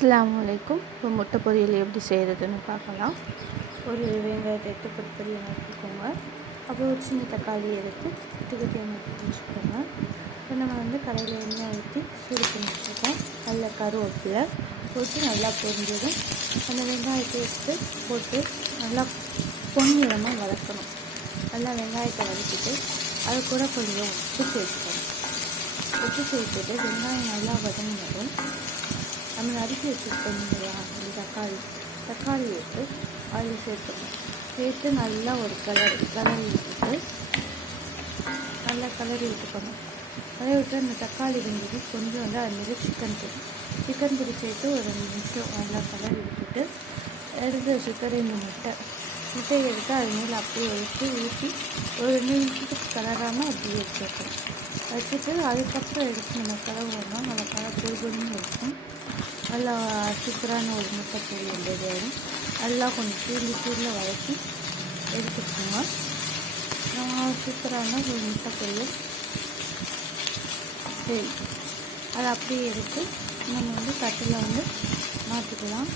அஸ்ஸலாமு அலைக்கும். இப்போ முட்டை பொரியல் எப்படி செய்கிறதுன்னு பார்க்கலாம். ஒரு வெங்காயத்தை எடுத்து பொடி பொடியாக நறுக்கிக்கோங்க. அப்புறம் ஒரு சின்ன தக்காளி எடுத்து குட்டி நறுக்கி வச்சுக்கோங்க. இப்போ நம்ம கடையில் எண்ணெய் ஊற்றி சூடு பண்ணி வச்சுருக்கோம். நல்ல கருவேப்பிலை போட்டு நல்லா பொரிஞ்சதும் அந்த வெங்காயத்தை எடுத்து போட்டு நல்லா பொன்னிறமாக வதக்கணும். நல்லா வெங்காயத்தை வதக்கிட்டு அது கூட கொஞ்சம் உப்பு சேர்த்துக்கணும். உப்பு சேர்த்துட்டு வெங்காயம் நல்லா வதங்கினதும் நம்ம நறுக்கி வச்சுருக்கோம் இல்லையா அந்த தக்காளி எடுத்து அதில் சேர்த்து நல்லா ஒரு கலரி விட்டுட்டு நல்லா கலரி விட்டுக்கணும். அதை விட்டு அந்த தக்காளி வெந்தது கொஞ்சம் அதுமாரி சிக்கன் பொடி சேர்த்து ஒரு 2 நிமிஷம் நல்லா கலரி விட்டுட்டு எடுத்து வச்சுக்க 2 முட்டையை எடுத்து அது மேலே அப்படியே ஊற்றி ஒரு 2 நிமிஷத்துக்கு கலராமல் அப்படியே வச்சுருக்கணும். வச்சுட்டு அதுக்கப்புறம் எடுத்து நம்ம கலவுறோம்னா நல்லா பொறுன்னு இருக்கும். நல்லா சூப்பரான ஒரு முட்டை பொரியல் ரெடி ஆகிடும். நல்லா கொஞ்சம் சூடில் வதக்கி எடுத்துக்கோங்க. சூப்பரான ஒரு முட்டை பொரியல் சரி. அதை அப்படியே எடுத்து நம்ம தட்டில் மாற்றிக்கலாம்.